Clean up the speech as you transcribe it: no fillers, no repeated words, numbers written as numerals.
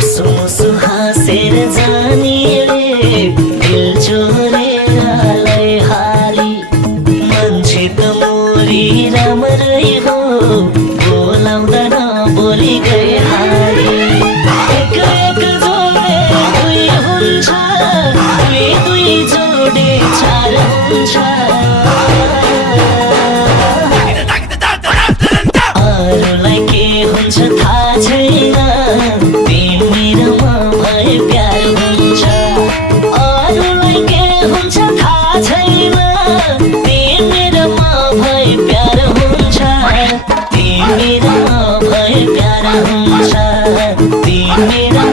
मुसु हाँसेर जाने रे दिल चोरेर लैहाली मान्छे त मोरी राम्रै हो बोलाउँदा नबोली गइहाली एक एक जोडे दुई हुन्छ दुई दुई जोडे चार हुन्छ अरूलाई के हुन्छ थाहा छैन तिमीरमा भए प्यार हुन्छ अरूलाई के हुन्छ थाहा छैन तिमीरमा भए प्यार हुन्छ तिमीरमा भए प्यार हुन्छ तिमीरमा